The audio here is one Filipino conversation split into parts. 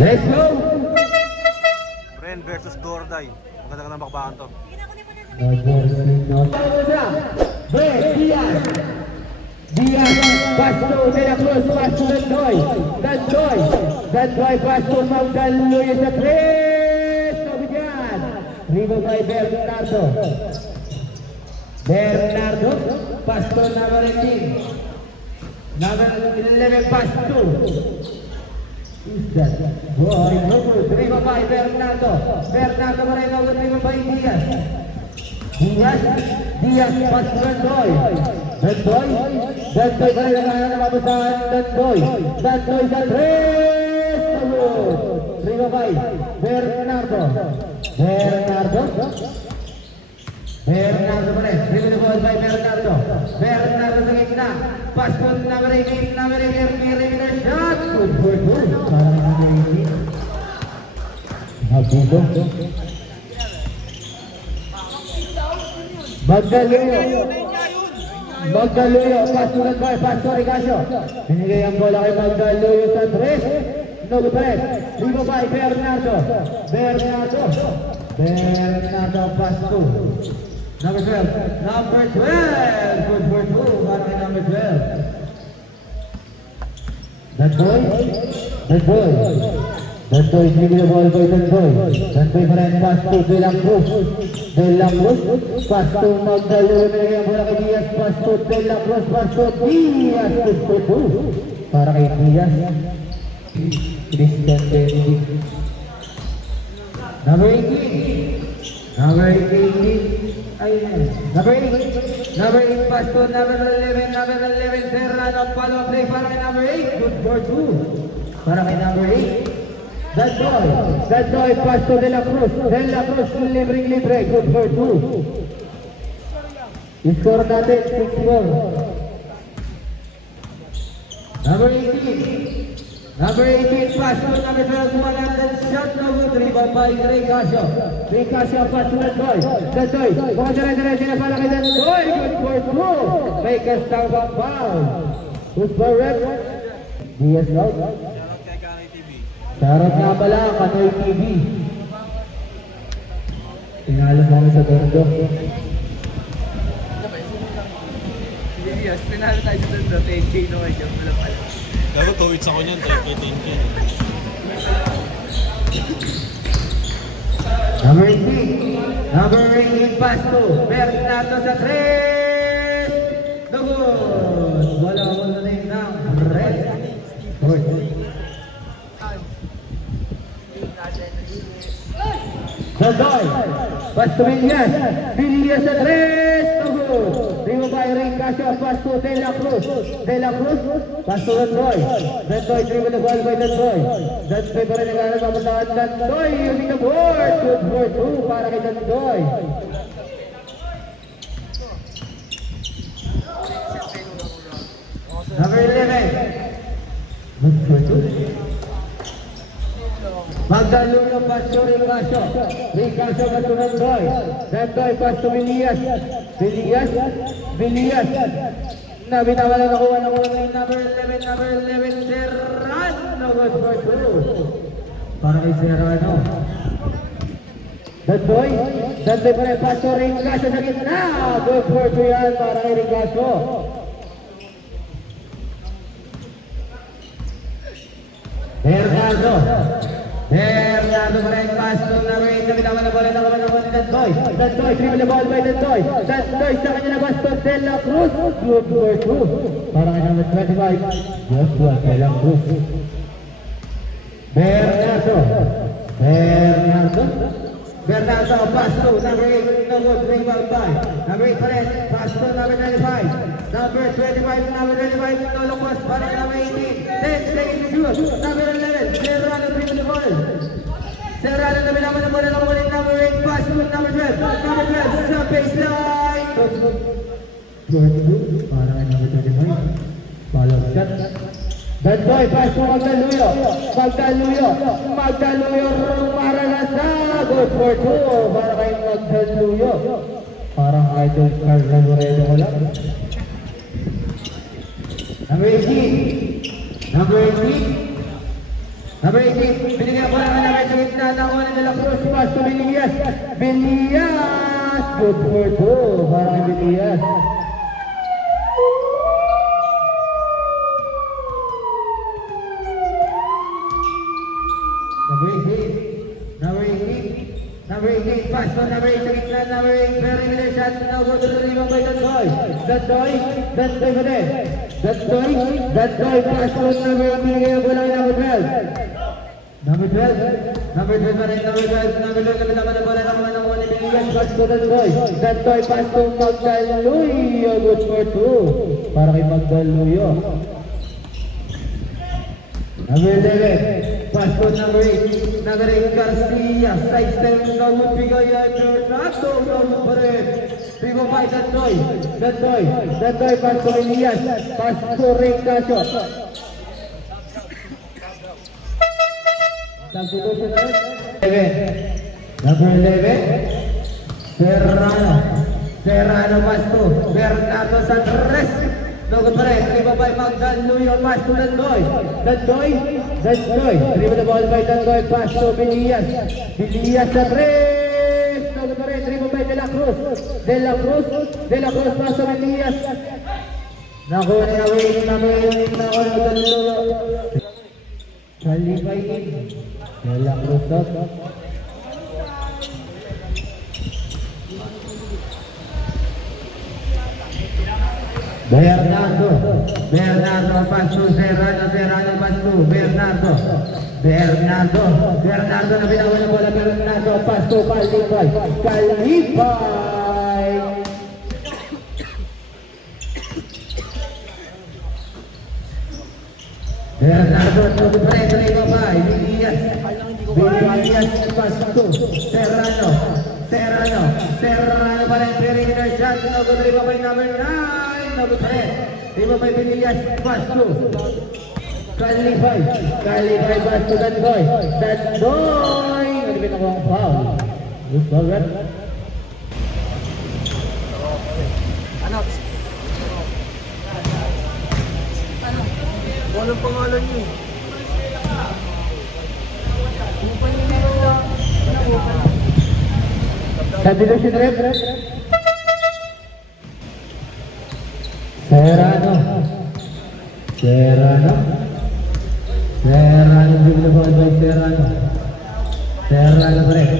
Let's go! Ren versus Dorday. Maganda ka ng bakbakan to. Diaz. Diaz, Pasto de la Cruz, Pasto Dandoy. Dandoy, Pasto Magdaloy sa 3. Nabigyan. Ribo by Bernardo. Bernardo, Pasto number 18. Number 11, Pasto. Who's that? Boy, Ribo by Bernardo. Bernardo Moreno, Ribo by Diaz. Diaz, Pasto Dandoy. Dandoy pa rin ang nababasahan. Dandoy sa 3. Ribo by Bernardo pa rin. Ribo by Bernardo sa gitna. Pasto number 18, number 18, shot. Good for two. Parang number 18. Habibo. Magdaluyo, Pasto Dandoy, Pasto Rigasio. Binigay ang bola kay Magdaluyo sa 3. No good pa rin. Ribo by Bernardo, Pasto. Number 12. Good for two. Para kay number 12. Dandoy, dribble the ball by Dandoy pa rin, Pasto de la Cruz. Pasto Magdaloy, binigay ang bola kay Diaz. Pasto de la Cruz, Pasto Diaz. Good for two. Para kay Diaz. Christian Benedict. Number 8, Pasto, number 11, Serrano, follow play para kay number 8, good for two. Para kay number 8, Dandoy, Pasto de la Cruz, libre, good for two. Score natin, 6-4. Number 18, Pasto, number 12, 100 shot, no good, rebound by Rigasio, Pasto Dandoy, mga dire-diretso na pala kay Dandoy, good for two. May kastamang foul. Who's for rep? Diaz out. Shoutout nga pala, Kanoy TV. Tinalo mo sa Dondo. Yes, pinalo tayo sa Dondo, 10K no kayo, wala pala. Dago 2 weeks ako niyan, 10K. Number 18, Pasto, Bernardo sa 3. Dogon! Wala ko na rin ng red. Dandoy, Pasto Villas sa 3. Dogon! Ribo by Rigasio, Pasto de la Cruz, Pasto Dandoy, dribble the ball by Dandoy pa rin naglalaro papuntaan. Dandoy using the board, good for two para kay Dandoy. Number 11, good for two. Magdaluyo, Pasto Rigasio, Pasto Dandoy, Pasto Villas, na binawalan nakuha ng number 11, Serrano, good for two. Para kay Serrano. Dandoy pa rin, Pasto Rigasio sa gitna, good for two yan para kay Rigasio. Bernardo pa rin, Pasto number 8, na binawalan na bola ni Dandoy, dribble the ball by Dandoy sa kanya na Pasto de la Cruz, good for two. Para kay number 25, Joshua de la Cruz. Bernardo, Pasto, number 8, no good, rebound by. Number 8 pa rin, Pasto, number 25. Number 25, no lumos, para kay number 18. 10 seconds to shoot. Number 11, Serrano, dribble the ball. Serrano na binaman ng bola ng ulit, number 8, Pasto, number 12, sa baseline. Para kay number 25. Follow shot. Dandoy, Pasto, Magdaluyo, good for two, para kay Magdaluyo. Parang idol Carl Moreno ko lang. Number 18, Number 18, binigyan po naman namin sa gitna ng Juan de la Cruz, pass to Villillas. Villillas! Good for 2, para kay Villillas. Number 18, pass to number 8 sa gitna, number 8, very good shot, now go to the rebound by Dandoy. Dandoy pa din. Dandoy, pass to number 8, binigyan po lang number 12. Number 12 pa rin, number 12 kapit naman na bola naman ng Juan de Villillas, pass to Dandoy. Dandoy, pass to Magdaluyo, good for 2, para kay Magdaluyo. Number 11, pass to number 8, Garcia, side step, Gawud bigay ay Bernardo, Gawud pa rin. 3-5, Dandoy, pass to Elias, pass to Recasio. Substitution ulit. Number 11, Serrano pass to Bernardo Santres. Dogo pa rin, 3-5, Magdaluyo, pass to Dandoy. 3 with the ball by Dandoy, pass to Villillas sa 3. Dogo pa rin, 3-5, De La Cruz, pass to Villillas. Nakuha na away namin, nakuha na Dandoy. Salibay in, De La Cruz up. Bernardo, pass to Serrano pass to Bernardo na binawa ng bola, Bernardo pass to Calipay. Bernardo to the break, Villillas pass to Serrano pa rin, very good shot, no good rebound by number 9. Number 3, may Villillas, pass to Calipay, pass to Dandoy. Nalipit ako ang foul. Good ball, right? Walang pangalan yun. Substitution rep. Serrano beautiful by Serrano break.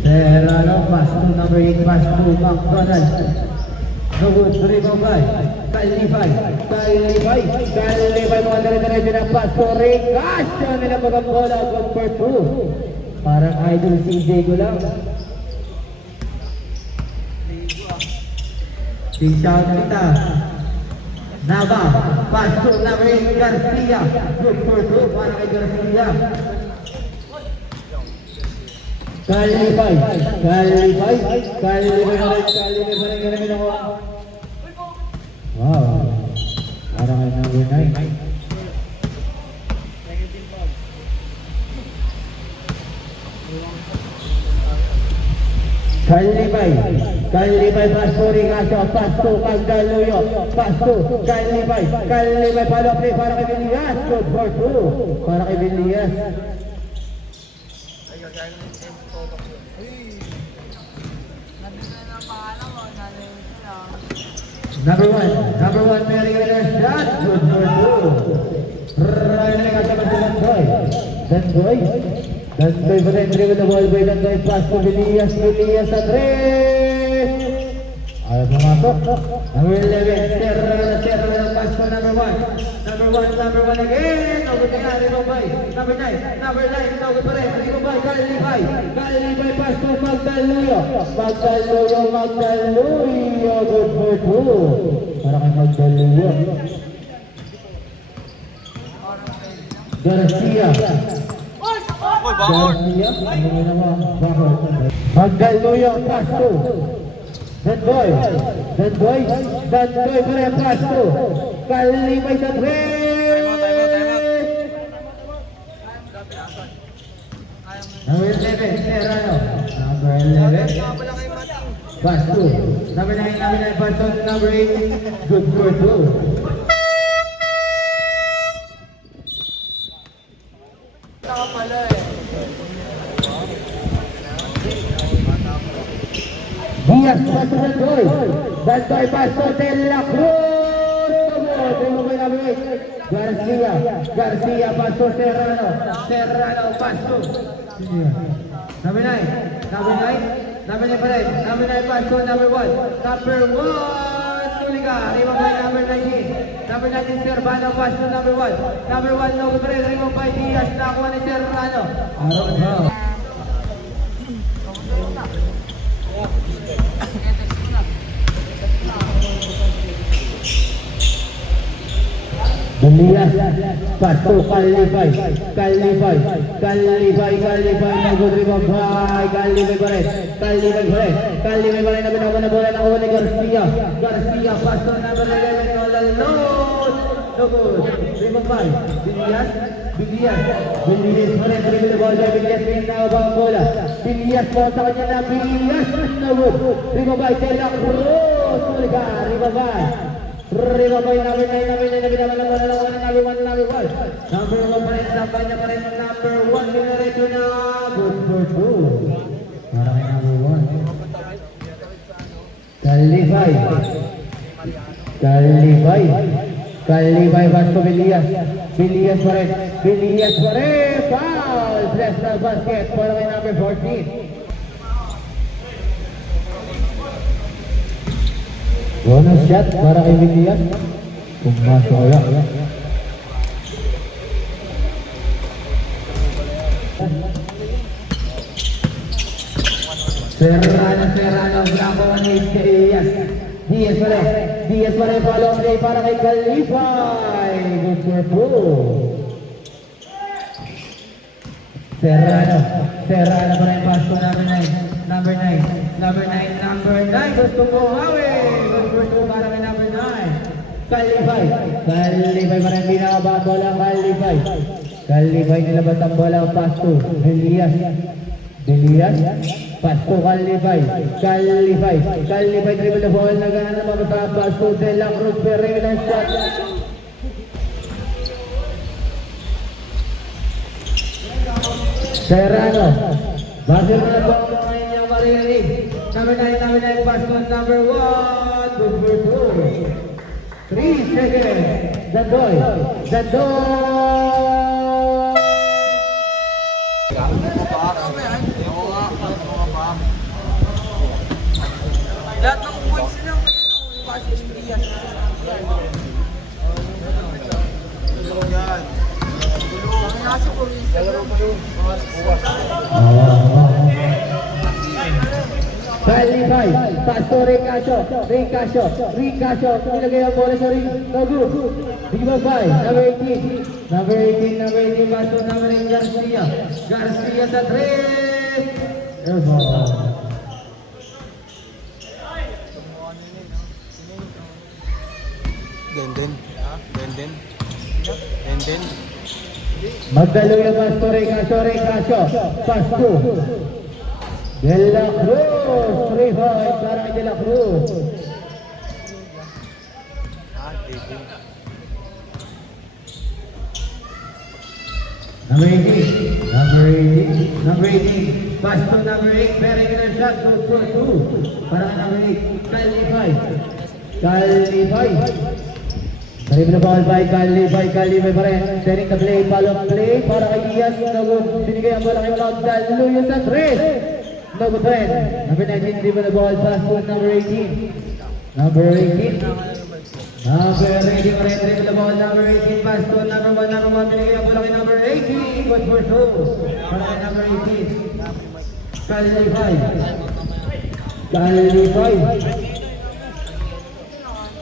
Serrano pass to number 8, pass to McDonald. No good, 3-5. Calipay, mga dire-diretso na pass to Recasio, nilapag ang bola, good for 2. Parang idol si Diego lang. Big shout kita. Nava, pass to number 8, Garcia. Good for 2, para kay Garcia. Calipay ako. Wow, parang kay number 9. Calipay, pass to Recasio, pass to Magdaluyo, pass to Calipay, follow play para kay Villillas, good for 2, para kay Villillas. Number one, very good shot, good for 2. Running at the Dandoy pa rin, dribble the ball by Dandoy, pass to Villillas sa 3. Ayaw pumasok. Number 11, Serrano, pass to number 1. Number 1 again. No good na, rebound by number 9, no good pa rin, rebound by Calipay, pass to Magdaluyo, good for 2. Para kay Magdaluyo. Garcia, Magdaluyo, pass to Dandoy pa rin, pass to Calipay sa 3. Number 11, Serrano. Number 11, pass to number 9, pass to number 8, good for 2. Diaz, paso del gol. Del gol, paso de la Cruz. Tengo que navegar. García, García, paso Serrano. Serrano, paso. Number 9, number 9, number 9 pa rin. Number 9, paso, number 1. Number 1, Tuliga. Rima by number 19. Number 19, Serrano, paso, number 1. Number 1, no, pa rin. Rima by Diaz. Nakuha ni Serrano. Diaz, paso, Califay, Califay, Califay, Califay, nag-rebound by Califay pa rin, Califay pa rin, Califay pa rin na binawa na bola ng ni Garcia, Garcia, paso, number 11, all alone, no good, rebound by Diaz, Diaz, Diaz pa rin, dribble the ball by Diaz, pinakawa ang bola, Diaz po sa kanya na, Diaz, no good, rebound by De La Cruz, rebound by Rima by number 9, number 1, number 1. Number 1 pa rin, sampanya pa rin, number 1, Minareto na, good for 2. Para kay number 1. Califay. Califay. Califay, Vasco Villias. Villias pa rin, Villias pa rin, foul! Bless the basket, para kay number 14. Bonus shot para kay Villias. Pumasok ulit. Serrano, Blanco, Diaz. Diaz pa rin, follow play para kay Califay. Good for 2. Serrano pa rin, pass to number 9. Number 9, gusto ko hawin. Good for 2 para kay number 9. Califay pa rin, binaba bola Califay. Califay nilabas ang bola, pass to Villias, pass to Califay, dribble the ball, nagana na mamata, pass to De La Cruz, Pereira, shot. Serrano, Basil na po ang inyong marinig. Number 9, pass to number 1, good for 2. 3 seconds. The door. Lahat ng points nila, yung kasi Esprias. Califay, pass to Ricacho, nilagay ang bola sa ring, no good. Rebound by number 18, pass to number 8, Garcia sa 3. Airball. Denden. Magdalo yung pass to Ricacho, pass to De La Cruz, 3 points para kay De La Cruz. Number 18, pass to number 8, very good shot, good for 2. Para kay number 8, Califay. Dribble the ball by Califay pa rin. Setting the play, follow play para kay Diaz. Binigay ang bola kay Magdalo sa 3. No good pa rin. Number 19, dribble the ball, pass to number 18. Number 18 pa rin, dribble the ball, number 18, pass to number 1. Binigay ang bola kay number 18. Good for 2. Para kay number 18.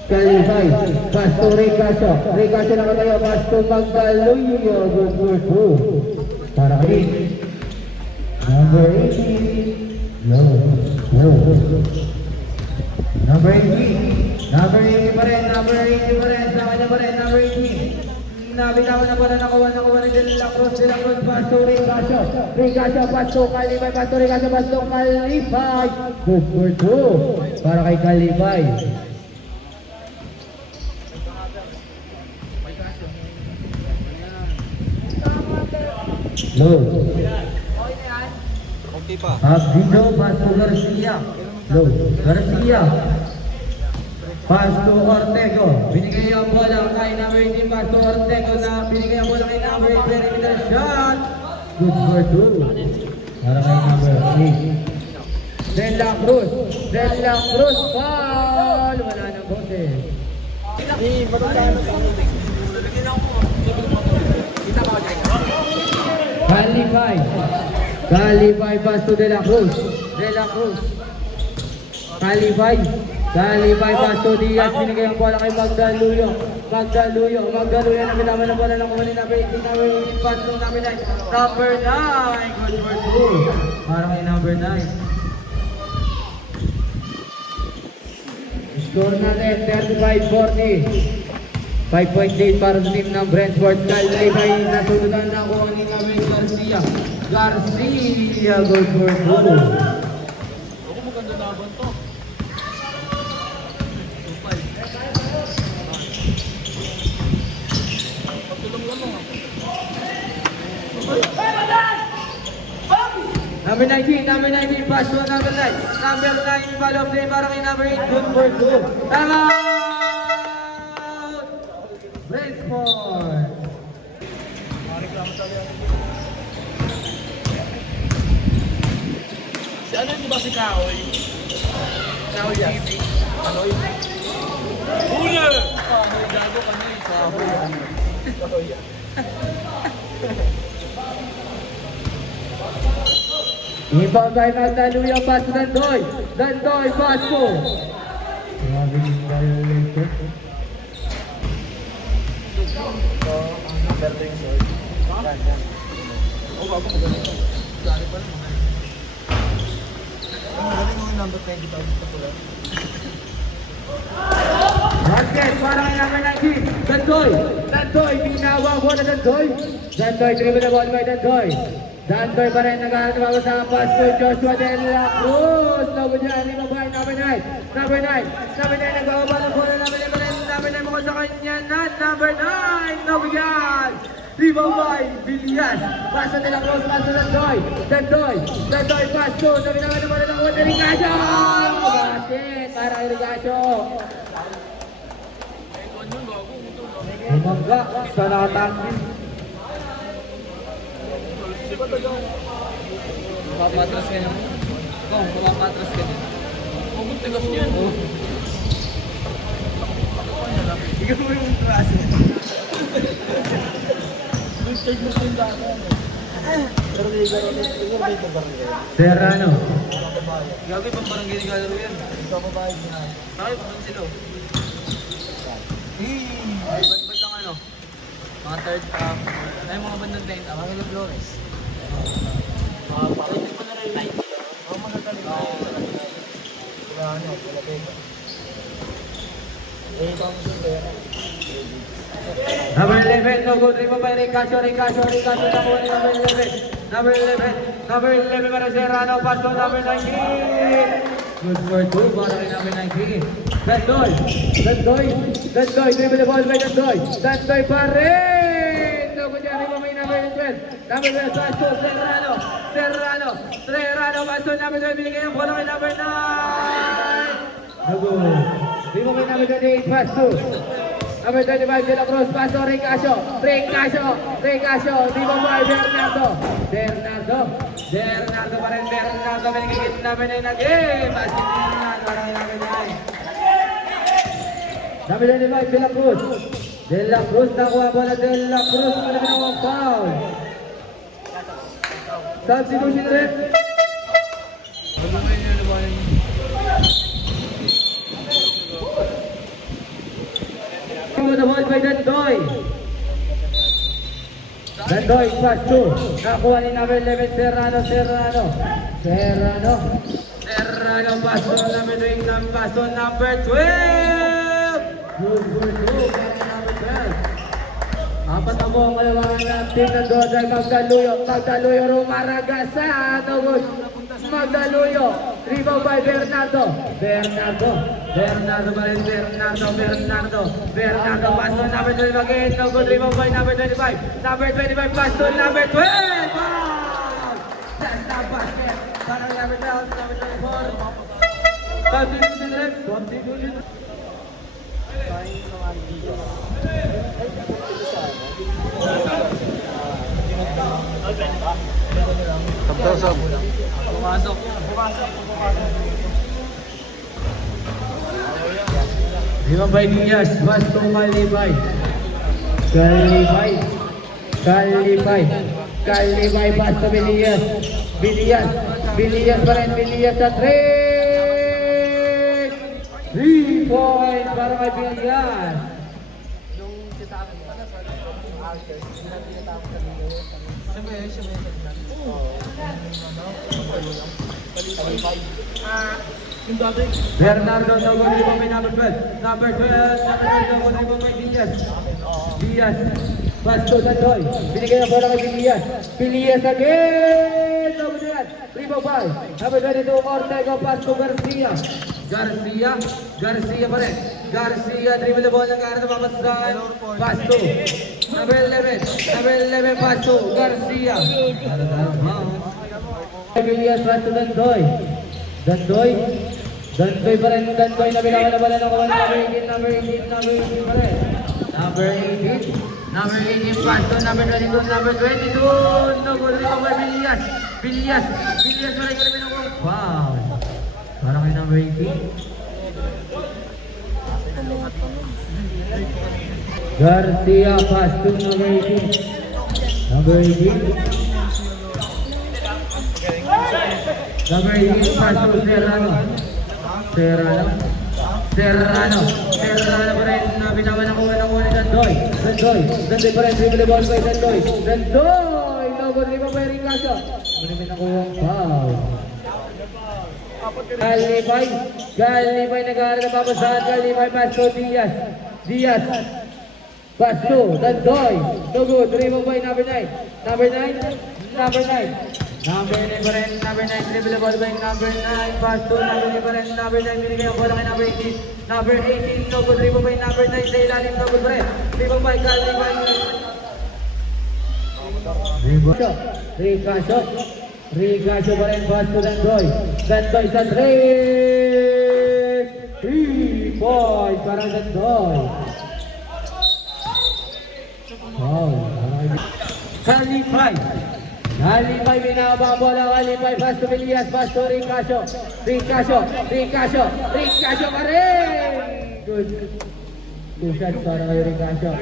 Califay, pass to Ricacho naman tayo, pass to Magdaloyo, good for 2. Para kay number 18. No. Number 18 pa rin, sa kanya pa rin, number 18. Nabitawan na pala, nakuha ni De La Cruz, pass to Ricacho, pass to Califay, pass to Califay. Good for 2. Para kay Califay. Low. Okay pa. Abdido, pass to Garcia. Low. Garcia. Pass to Ortego. Binigay ang bola kay number 18. Pass to Ortego na binigay ang bola kay number 8. Perimeter shot. Good for 2. Para kay number 8. De La Cruz. De La Cruz. Foul. Wala na boses. Calify pass to De La Cruz. De La Cruz. Calify pass to Diaz. Binigay ang bola kay Magdaluyo na bilaman ng bola ng kumali number 18. Number 18 pass to number 9. Number 9. Good for 2. Para kay number 9. Score natin 35-40. 5.8 para sa team ng Brent Sports. Calify nasunudan na ko ni Gabriel Garcia. Good for 2. Number 19, pass to number 9. Number 9, follow play para kay number 8. Good for 2. Tama! Brentford. Si ano yung ba si Kaoy? Kaoy TV. Kaoy. Huli! Kaoy, gago ka na eh. Kaoy. Ibang tayo Magdaluyo, pass to Dandoy. Dandoy, pass po. Grabe yung violator. Basket para kay number 19. Dandoy, binawa mo na Dandoy. Dandoy, dribble na ball by Dandoy. Dandoy pa rin nagkakabago sa pass to Joshua De La Cruz. Nago dyan, lima ba number 9. Number 9 nagbababa ng bola number 9 mo sa kanya na number 9. Nago dyan. Lima ba, Vilias. Pass to De La Cruz, pass to Dandoy, pass to. Sabi naman naman ng bola, Rigasio. Basket para kay Rigasio. Umangga sa nakatangin. Mapapatras ka niya mo. Mapapatras ka niya. Huwag tigas niyan. Ikaw mo yung traso. Good mo yung data. Serrano. Gabi pang parang ginigalaro yan. Ikaw pa ba yung ginagawa? Bakit pa sila? Ba't lang ano? Mga third half. Ay, mga bandang lane. Mga Milo Flores. Bakit mo na rin light? Mga magagaling. Ano, wala pega. Ito ang sundera. Number 11, no good. Rima by Rigasio na muna number 11. Number 11 para Serrano. Pass to number 19. Good for 2 para kay number 19. Dandoy, dribble the ball by Dandoy pa rin! No good yan, Rima may number 12. Number 12, pass to Serrano, pass to number 12. Binigay ang bola kay number 9. No good. Rima may number 28, pass to number 25, De La Cruz, pass to Rigasio, di ba ba, Bernardo pa rin, binigay number 9 na game, basket na, para kay number 9. Number 25, De La Cruz, nakuha bola, De La Cruz, wala na ang foul. Substitution rin. Ano ba yung nalabanan niyo? The ball by Dandoy, pass to. Nakuha ni number 11, Serrano, pass to number 12, pass to number 12. Good for 2, para number 12. Apat na po ang kalawangan ng team ng Dodger. Magdaluyo, Rumaragasa, no good. Magdaluyo, rebound by Bernardo pa rin, Bernardo, pass to number 12 again, no good, rebound by number 25, pass to number 12, ang basket. Para number 12, number 24. Continue to the left, continue to the Sabdaw. Pumasok. Limang by Diaz, Basto Kalibay. Kalibay, Basto Bilias. Bilias pa rin, Bilias sa 3! 3 points para kay Bilias. Bernardo Nagonibo may number 12. Number 12 Nagonibo may Diaz. Basto Sandoy. Binigay na bola kay Bilias again. Number 12. Rebound by number 22 Ortega. Basto Garcia pa rin. Garcia dribble the ball ng kara na papasan. Basto. Number 11 Basto. Garcia. Bilias Basto Dandoy pa rin, Dandoy na bilangan na bala ng kawan, number 18 pa rin. Number 18, Basto, number 22, no good rin over Bilias pa rin kami ng kawan. Wow! Parang kay number 18. Garcia, Basto, number 18. Number 18, Basto, Serrano pa rin, binawa na kuha ng una Dandoy pa rin, dribble ball by Dandoy, no good rin pa rin kaso. Marami na kuha ang foul. Galibay nag-aaral na papasahan, Galibay, Basto, Diaz, Basto, Dandoy, no good, dribble by number 9. Number 9 pa rin, number 9, dribble ball by number 9, Basto, number 9 pa rin, number 9, binigay ang bola kay number 18. Number 18, no good, dribble by number 9, sa ilalim, no good pa rin. Dribble by Galibay. Ricacio pa rin, Basto, Dandoy sa 3! 3 points para Dandoy. Wow, Kalibay, binaba ang bola, Kalibay, Basto Bilias, Basto Ricacio pa rin! Good. 2 shots para kay Ricacio.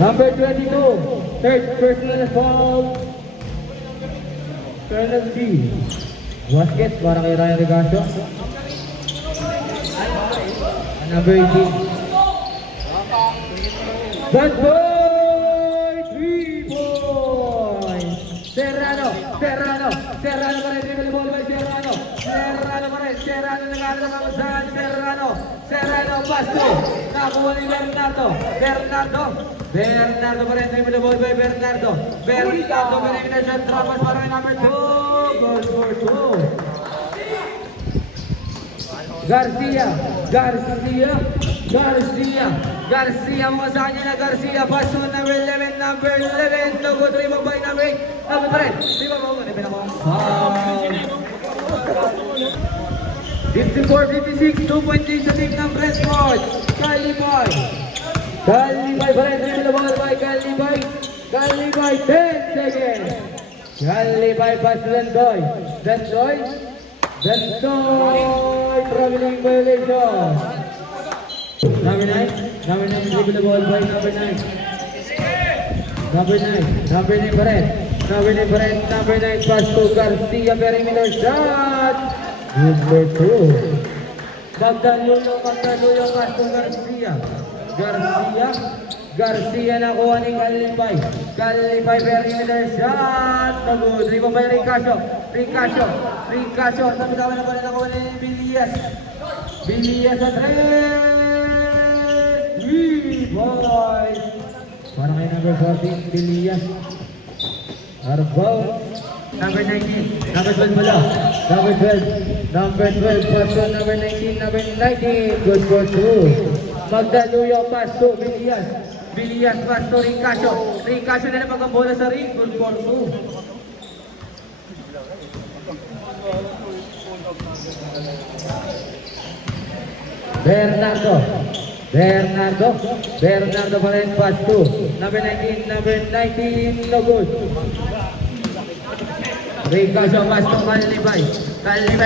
Number 22, third personal foul. Penalty. Basket para kay Ryan Ricacio. Number 18. That boy! 3 points! Serrano pa rin, dribble ball by Serrano pa rin, Serrano nag-aaral ng kamusahan, Serrano, Basto, nakuha ni Bernardo pa rin, dribble ball by Bernardo pa rin, shot trapas para kay number 2, goal for 2. Garcia mga sa kanya na Garcia, Basto number 11, no good, rebound by number 8, number 3, rebound mo, foul. 54-56, 2 point lead sa team ng Brentford. Kalibay pa rin, dribble ball by Kalibay, 10 seconds. Kalibay pass to Dandoy, traveling violation. Number 9, dribble the ball by number 9. Number 9 pa rin, number 9, pass to Garcia, perimeter shot. Number 2. Magdalulo, pass to Garcia nakuha ni Kalibay, perimeter shot. No good, rebound by Ricacio, sa bitawan na pala nakuha ni Bilias sa 3 points para kay number 14, Bilias. Arbao number 19, number 12 pala, number 12, pass to number 19, good for 2. Magdaluyo, pass to Bilias, pass to Ricasio na naman ang bola sa ring, good for 2. Bernardo pa rin, pass to number 19, no good. Ricasio, pass to Calibay,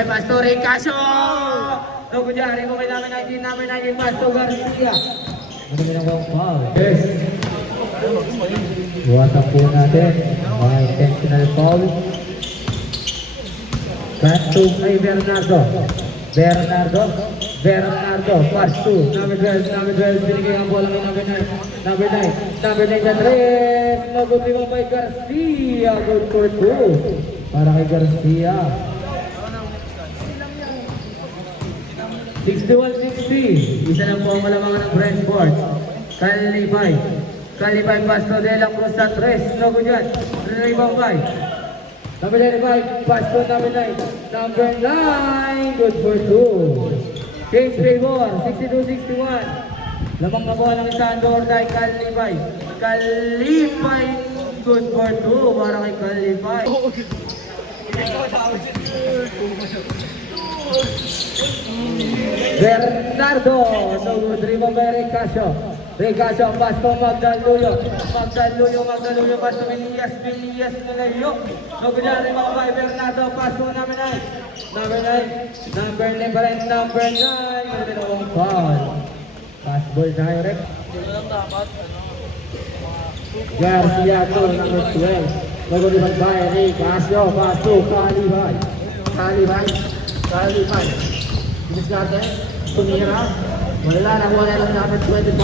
pass to Ricasio, no good yan. Rin mo kay number 19, pass to Garcia. Ano ginawang foul? Yes, buwasan po natin mga intentional foul. Cut to kay Bernardo, pass to number 12, binigay ang bola kay number 9 na 3, no good rebound by Garcia, good for 2 para kay Garcia. 61-60, isa lang po ang malamangan ng Brentford. Calibay, pass to De La Cruz sa 3, no good yan, rebound by number 95, pass to number 9, good for 2. James Raymore, 62-61. Lamang na bola ng Sandor dahil Calibay, good for 2 para kay Calibay. Bernardo, no good rebound by Ricasio, pass to Magdaluyo, pass to Bilias Nalayo, no good yan, rebound by Bernardo, pass to number 9 pa rin, number 9, ano ginawang foul, pass ball direct. Garcia to number 12, no good rebound by Ricasio, pass to Calibay, bilis natin, tumira, wala na number 25,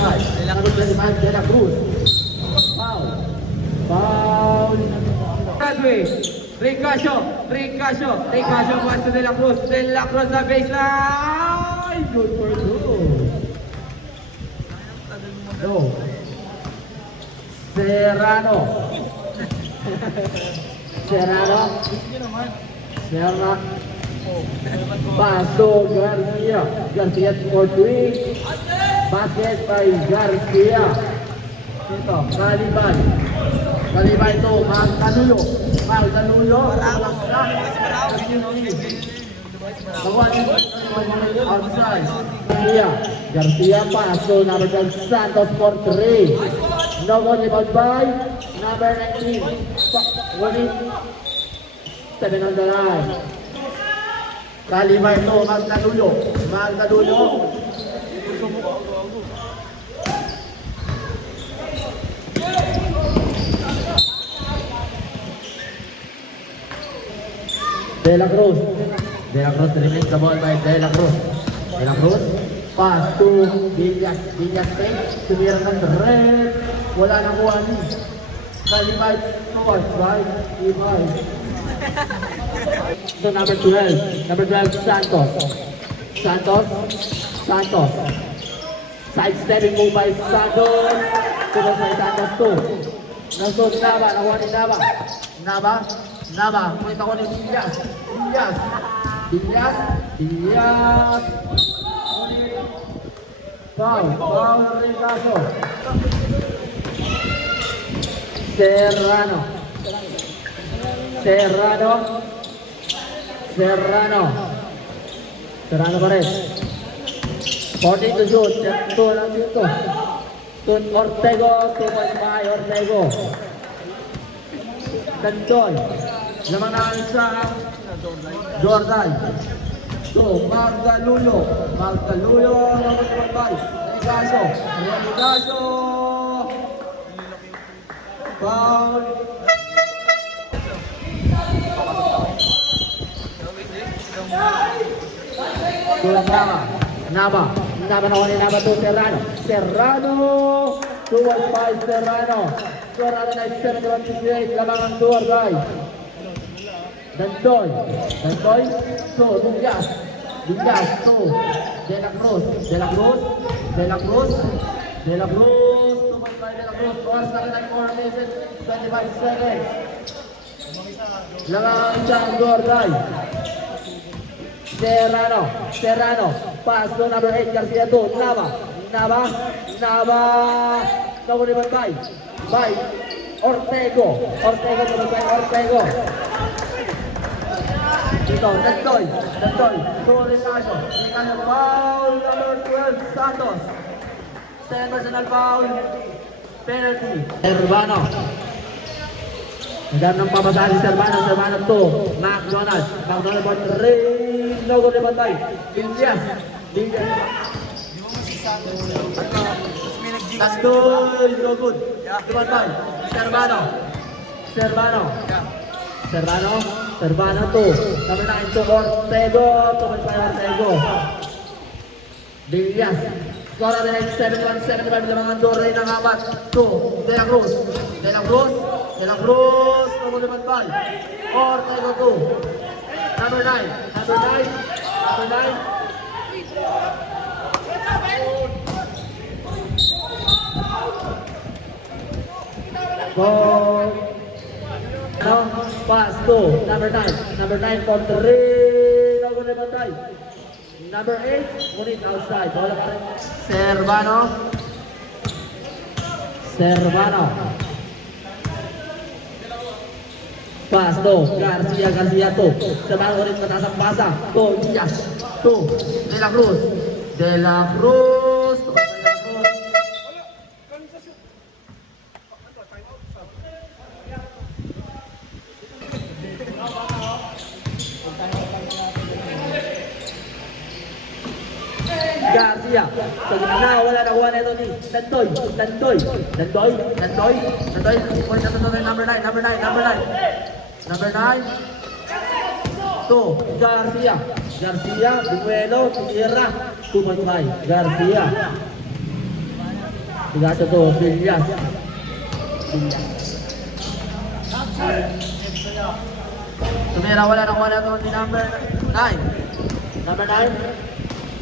De La Cruz, foul, Ricasio, pass to De La Cruz sa baseline, good for 2. No, Serrano, pass to Garcia for 3, basket by Garcia. Ito, Calibay to Magdaluyo, outside. Garcia pass to number 12, Santos for 3. No good rebound by number 19. Winning 7 on the line. Calibay to Magdaluyo. De La Cruz remains the ball by De La Cruz, pass to Villas, tumira ng red, wala nang kuhanin. Calibay towards right, Ibay. So number 12, Santos. Side-stepping move by Santos. Tumas by Santos to. Nasod nakuha ni Nava, kumita ko ni Villas. Foul Ricasio. Serrano pa rin. 40 to shoot. Ito lang dito. Ortego. Danton. Lamangan sa Jordan. So, Magdaluyo. Ricasio. Foul. Nava nakuha ni Nava to Serrano towards by Serrano na 7-28 lamang ang tour guys. Dantoy to Villas to De La Cruz towards by De La Cruz oras na rin ang 4 minutes 25 seconds Lamang isang Gorday. Serrano. Pass to number 8, Garcia to Nava. Nakuliban by Ortego. Dito, Nandoy. Ricardo, foul number 12, Santos. 10 personal foul. Penalty. Servano. Magandang ng pabasahan si Servano to McDonald for 3. No good naman by Villas. Nandoy, no good. Naman by Servano to number 9 to Ortego. Villas. Score on the next 7-1, lamang ang Dore ng apat to De La Cruz. No good naman by Ortego to number 9. Pass to number 9 for 3. No good naman by number 8. Ngunit outside. Bola pa rin. Servano. Pass to Garcia to. Servano ulit mataas ang pasa. To Diaz. To De La Cruz. Garcia. Sa gitna, wala nakuha na ito ni Tantoy. Ulit na ito number 9. Number 9. To Garcia. Buelo, tira. 2.5. Garcia. Tigaso to, Villas. Tumira, wala nakuha na ito ni number 9.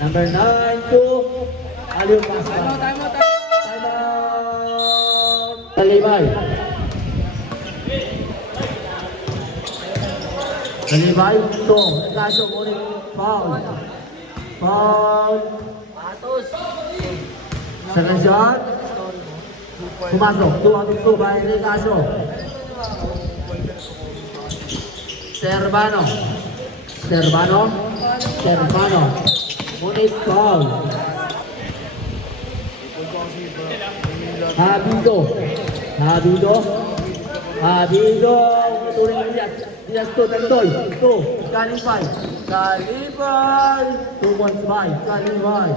Number 9 to Aliw Pasta. Time out. Talibay to Ignacio Muning. Foul. Second shot. Pumasok. 2-2 by Ignacio. Servano. Ngunit foul. Habido. Turing Diaz to Tantoy. To Kalibay. 2 points by Kalibay.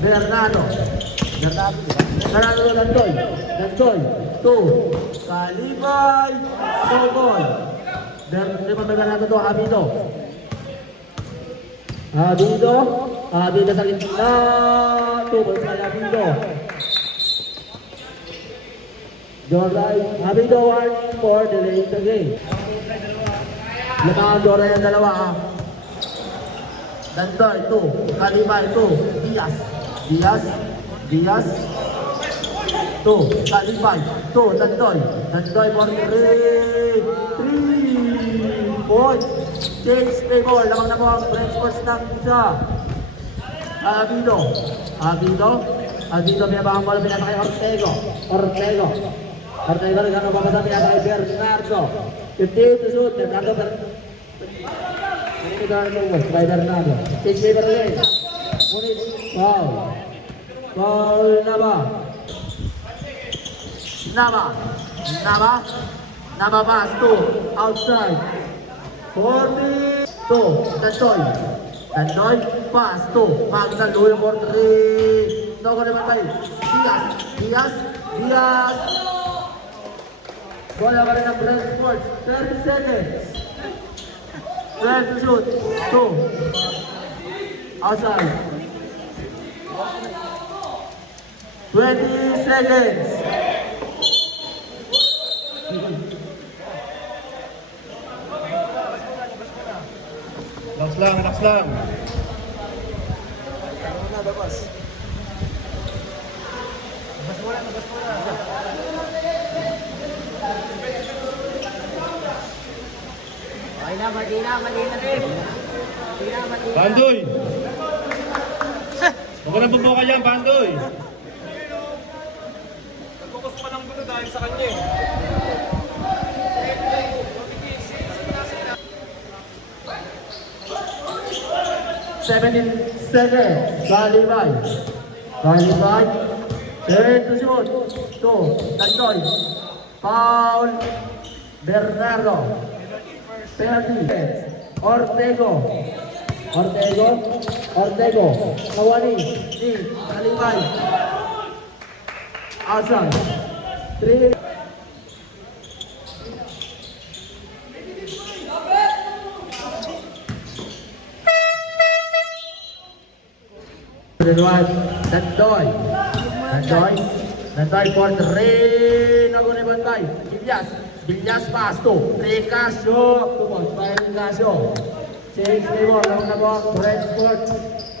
Bernardo Tantoy. To Kalibay. No goal. Bernardo to Habido sa gitna. 2 points by Habido. Habido 1 for delaying the game. Lamang Dora yung dalawa. Tantoy to Kalibay to Diaz to Kalibay to Tantoy for 3 points. Change play ball. Lamang na mo ang French Sports ng isa. Habido pinabakang bola pinata kay Ortego nagano papasa pinata kay Bernardo. 15 to shoot. Bernardo by Bernardo. Change play ball ulit. Ngunit foul Nava pass to outside. 40 to Tantoy pass to Magdalena for 3. No good naman by Diaz. Bola pa rin ng Brent Sports. 30 seconds. 12 to shoot. 2 outside. 20 seconds. Relax lang. Labas. Mas wala na ba? Bandoy! Huwag ka nang bumuka dyan, Bandoy! Nagkukos pa ng gulo dahil sa kanya eh. Seconds, Galibay. Galibay. Turn to shoot. Two. Tantoy. Foul. Bernardo. Penalty. Ortego. Ortego. Kawani. Ni. Galibay. Asan. 3. Dandoy for 3 na guni bantay. Bilyas pasto. Recasio. Tubos by Recasio. 6 labor lang na buwag. Red sport.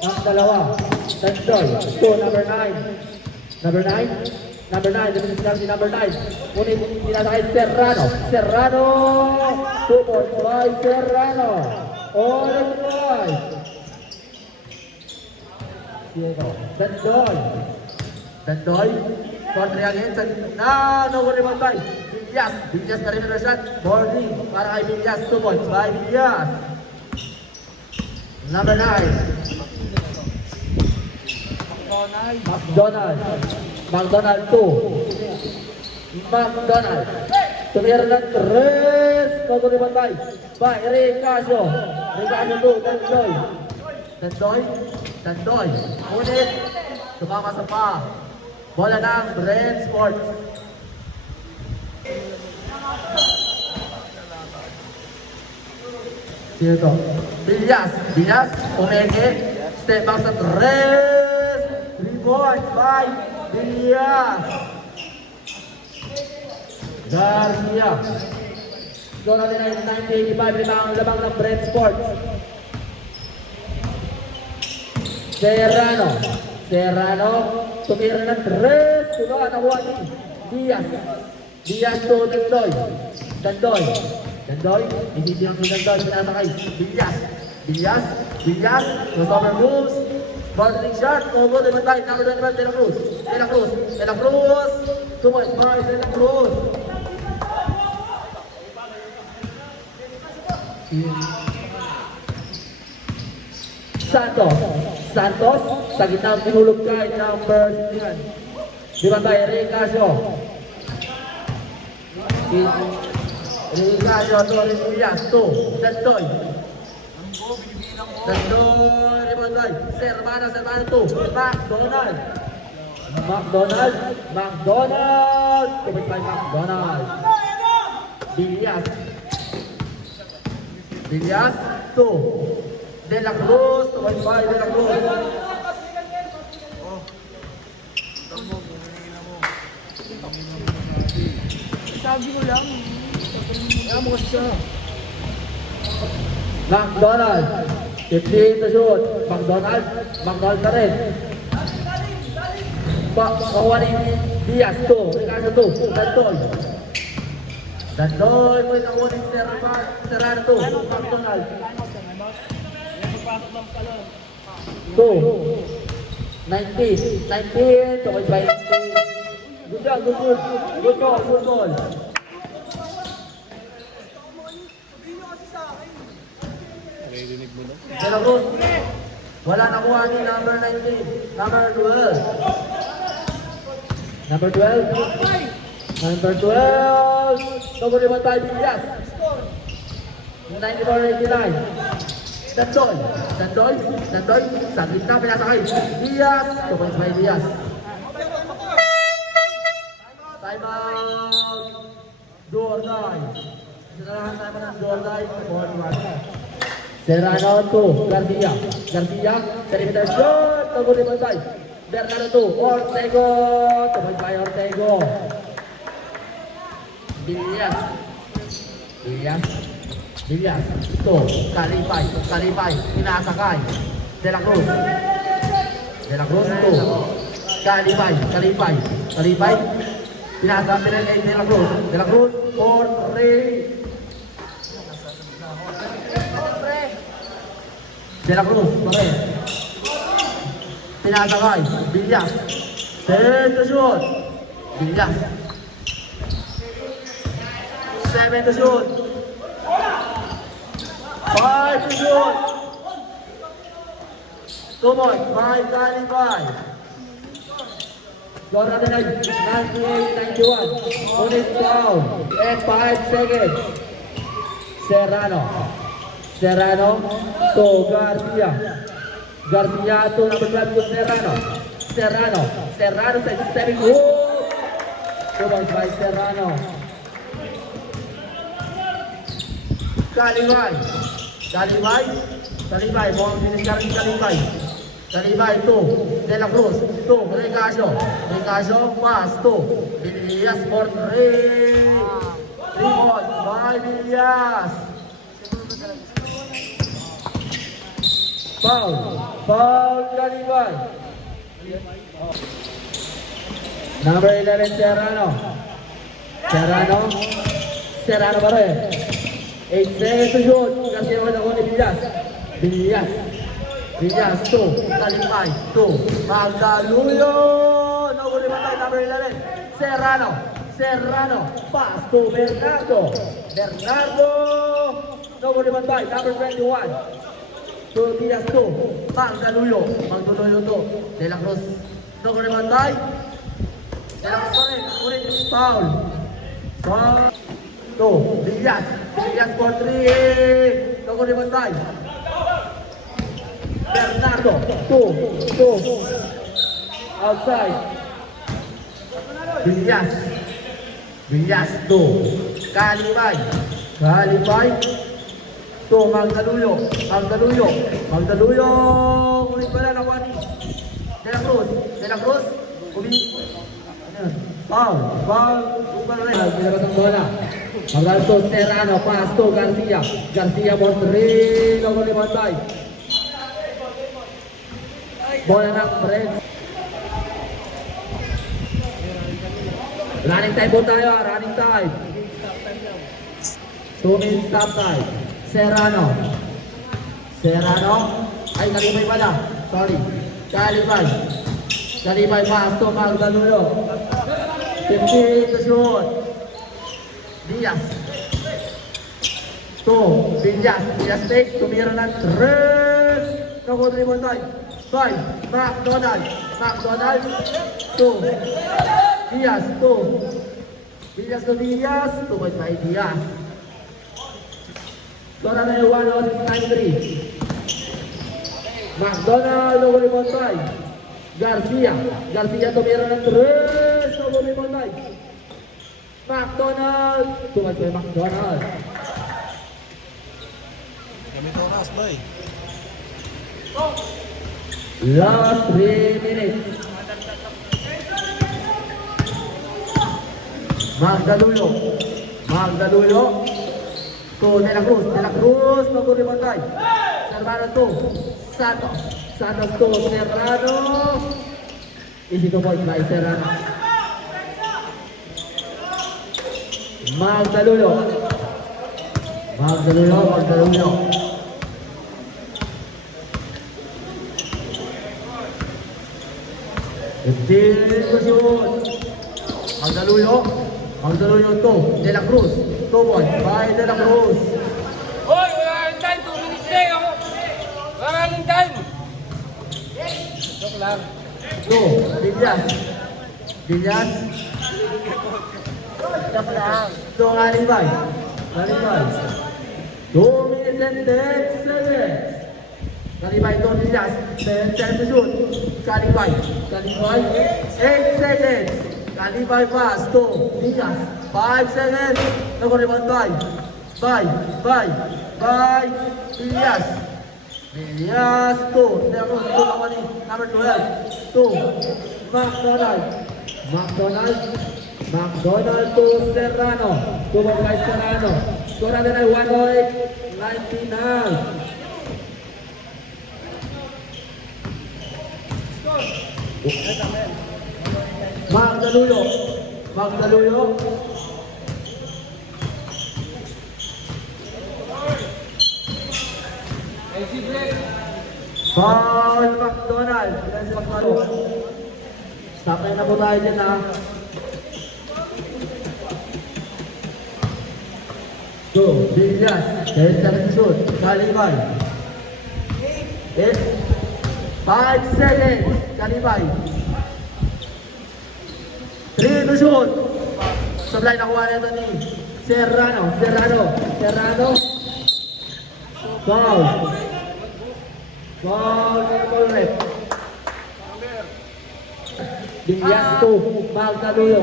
Ang dalawa. Dandoy. 2 number 9. Number 9. Demikian si number 9. Ngunit pinatay Serrano. Tubos by Serrano. All right. Dandoy, kontra again sa gitna, no rin bantay. Bilyas na rin na shot. Boarding para kay Bilyas, 2 points by Bilyas. Number 9. McDonald 2. McDonald. Tumira ng 3. No rin bantay. By Recasio 2, Dandoy. Ngunit, tumama sa pa. Bola ng Red Sports. Sino to? Bilyas, umeke. Step back sa 3. 3 points by Bilyas. Garcia. Score natin ay 1985. Limang labang ng Red Sports. Serrano, tumira ng 3, tuloy, nakuha ni Diaz to Dandoy, hindi lang si Dandoy, pinasakay, Bilyas, crossover moves, boundary shot, over the bantay, number 21, De La Cruz, 2 points, De La Cruz. Santos, sa gitna ang tinulog kay number 1. Di ba tayo, Recasio, Torres Villas, 2, Dandoy, di ba tayo, Servana, 2, McDonald, kumit tayo McDonald, Bilyas, 2, De La Cruz, 2.5 De La Cruz. Sabi ko lang. Alam mo siya. McDonald, 15 to shoot. McDonald na rin. Kakuha ni Diaz, 2. Recasio 2. Dandoy, mo nakuha ni Serrano 2. McDonald. 2, 19, 2.5. Good goal. Pero good. Wala nakuha ni number 19, number 12. Number 12. Number 5 tayo Bilyas. 94-89. Dandoy, sa gitna pinasakay. Diaz, 2.5 Diaz. Time out. Dorday. Sinarahan tayo ng Dorday sa 41. Serrano 2, Garcia, perimeter shot, tunggu di bantay. Bernardo 2, Ortego, 2.5 Bilyas, 2, Kalipay, pinasakay. De La Cruz 2, Kalipay, Pinasa pinag-8 De La Cruz. De La Cruz for 3. De La Cruz, pare. Pinasa kay Villas. 10 to shoot. Villas. 7 to shoot. 5 to shoot. 2 points. 5 galing 5. Score natin ay 98-91. Unit foul. And 5 seconds. Serrano. Serrano to Garcia. Garcia to number 12 to Serrano. Serrano. Serrano sa stepping hook. 2 points by Serrano. Kalibay. Kalibay. Kalibay. Ball finish ka rin Kalibay. Kalibay to De La Cruz. To Recasio. Recasio pass to Villas for 3. 3 points by Villas. Foul. Foul Kalibay. Number 11 Serrano. Serrano. Serrano pa rin. 8 seconds to shoot. Kasi naman ako ni Villas. Villas. Villas to Kalibay. To Magdaluyo. Nahuli man tayo. Number 11. Serrano. Serrano. Pass to Bernardo. Bernardo. Nahuli man tayo. Number 21. To Villas to Magdaluyo. Magdaluyo to De La Cruz. Nahuli man tayo. De La Cruz pa rin. Ulit foul. Foul. To Villas. Villas for 3. Nahuli man tayo. Bernardo. To outside. Villas. Villas to Kalibay. Kalibay to Magdaluyo. Magdaluyo. Magdaluyo. Ulit pala nakuha ni De La Cruz. De La Cruz. Foul. Foul. Upal rin. Pinabat ang bola. Magdal to Serrano. Pass to Garcia. Garcia for 3. Nakuha ni Mantay. Bola ng Reds. Running time po tayo. Running time. 2 minutes stop time. Serrano. Serrano. Ay, Kalibay pala. Sorry. Kalibay. Kalibay pass to Magdaluyo. 15 to shoot. Diaz. To Villas. Villas takes. Tumira ng 3. Nakuha tayo. 5. McDonald. McDonald. To Diaz. To Villas to Diaz. 2 points by Diaz. Dona na yung 1-93. McDonald, Nogoli Montay. Garcia. Garcia tumira ng 3. Nogoli Montay. McDonald. Tumas by McDonald. Gamit oras, boy. Last 3 minutes. Magdaluyo. Magdaluyo. To De La Cruz. De La Cruz. Nogoli Montay. Serrano to Santos. Santos to Serrano. Easy to point by Serrano. Magdaluyo. Magdaluyo. Magdaluyo. Magdaluyo. Magdaluyo to De La Cruz. 2 points by De La Cruz. Hoy, wala kang time. 2 minutes na ako. Wala kang time. Joke lang. To Villas. Villas. Joke lang. To Kalibay. Kalibay. 2 minutes and 10 seconds. Kalibay to Villas. 10 seconds to shoot. Kalibay. Kalibay. 8 seconds. Kalibay pass to Villas. 5 seconds. Nag-rebound by Villas. Villas to number 12 to McDonald. McDonald to Serrano. Tumog by Serrano. Score natin ay 108-99. Magdaluyo. Magdaluyo. Paul McDonald. Let's McDonald. Stop na po tayo dyan ha. Go, Villas. 10 seconds shoot. Kalibay. 5 seconds. Kalibay. 3 to shoot. Sablay nakuha na ito ni Serrano. Foul. Foul rep. Villas 2. Magdaluyo.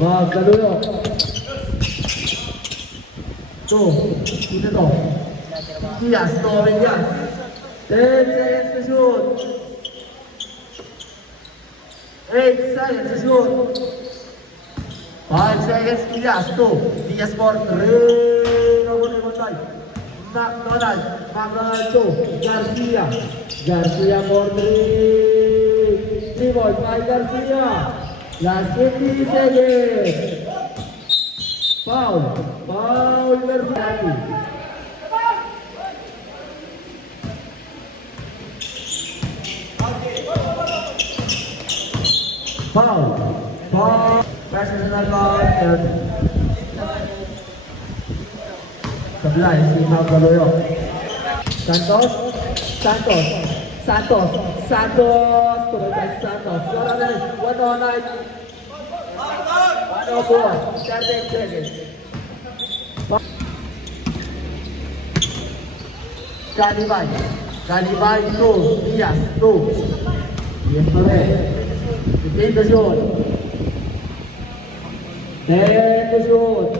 Magdaluyo. 2. Sino to? Villas. 10 seconds to shoot. 8 seconds to shoot. 5 seconds, Villas, 2. Villas for 3. McDonald, 2. Garcia for 3. 3-5 Garcia. Last 50 seconds. Foul. Garcia. Foul. Personal foul. Sablay, si Magdaluyo. Santos. Tuloy tayo si Santos. 109. 104. 13 seconds. Kalibay 2. Diaz 2. Diaz pa rin. 15 to shoot. 10 to shoot.